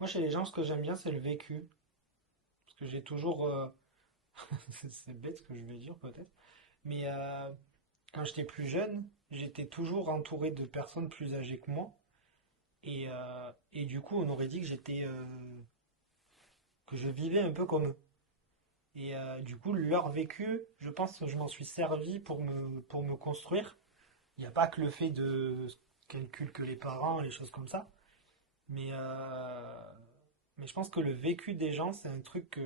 Moi, chez les gens, ce que j'aime bien, c'est le vécu. Parce que j'ai toujours. C'est bête ce que je vais dire, peut-être. Mais quand j'étais plus jeune, j'étais toujours entouré de personnes plus âgées que moi. Et du coup, on aurait dit que que je vivais un peu comme eux. Et du coup, leur vécu, je pense que je m'en suis servi pour me construire. Il n'y a pas que le fait de calcul que les parents, les choses comme ça. Mais, mais je pense que le vécu des gens, c'est un truc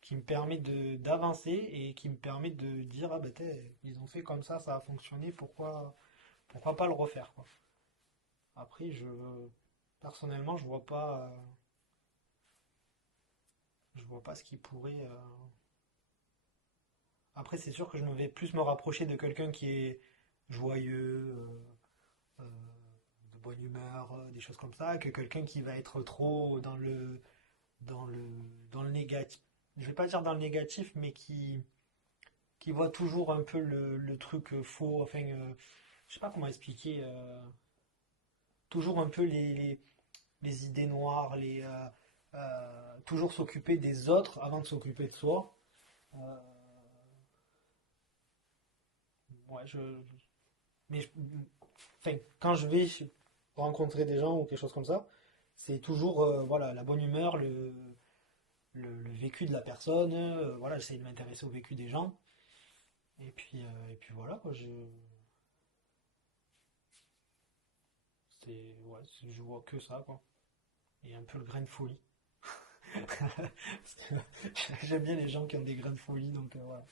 qui me permet d'avancer et qui me permet de dire, ah ben ils ont fait comme ça a fonctionné, pourquoi pas le refaire, quoi. Après, personnellement, je vois pas ce qui pourrait. Après, c'est sûr que je me vais plus me rapprocher de quelqu'un qui est joyeux, euh, de bonne humeur, des choses comme ça, que quelqu'un qui va être trop dans le, dans le négatif. Je vais pas dire dans le négatif, mais qui voit toujours un peu le truc faux. Enfin, je sais pas comment expliquer. Toujours un peu les idées noires, toujours s'occuper des autres avant de s'occuper de soi. Euh, ouais, mais enfin, quand je vais rencontrer des gens ou quelque chose comme ça, c'est toujours voilà, la bonne humeur, le vécu de la personne. Voilà, j'essaie de m'intéresser au vécu des gens. Et puis voilà, quoi, ouais, je vois que ça, quoi. Et un peu le grain de folie. Parce que j'aime bien les gens qui ont des grains de folie, donc voilà.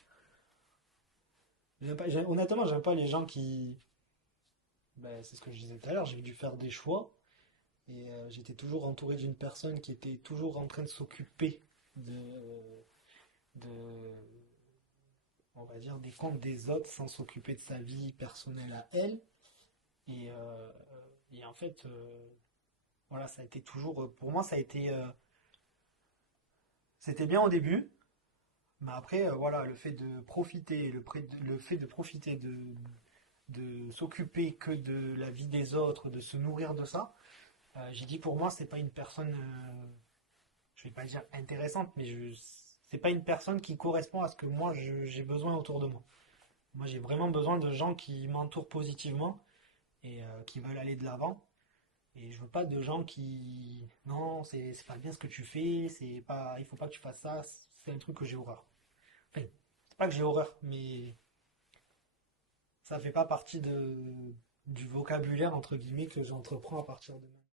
Honnêtement, j'aime pas les gens qui. Ben, c'est ce que je disais tout à l'heure, j'ai dû faire des choix et j'étais toujours entouré d'une personne qui était toujours en train de s'occuper de, on va dire, des comptes des autres sans s'occuper de sa vie personnelle à elle. Et, euh, et en fait, voilà, ça a été toujours, pour moi, c'était bien au début, mais après, voilà, le fait de profiter, le fait de profiter de s'occuper que de la vie des autres, de se nourrir de ça, j'ai dit pour moi, c'est pas une personne, je vais pas dire intéressante, mais c'est pas une personne qui correspond à ce que moi j'ai besoin autour de moi. Moi, j'ai vraiment besoin de gens qui m'entourent positivement et qui veulent aller de l'avant. Et je veux pas de gens qui, non, c'est pas bien ce que tu fais, c'est pas, il faut pas que tu fasses ça. C'est un truc que j'ai horreur. Enfin, c'est pas que j'ai horreur, mais ça fait pas partie du vocabulaire entre guillemets que j'entreprends à partir de maintenant.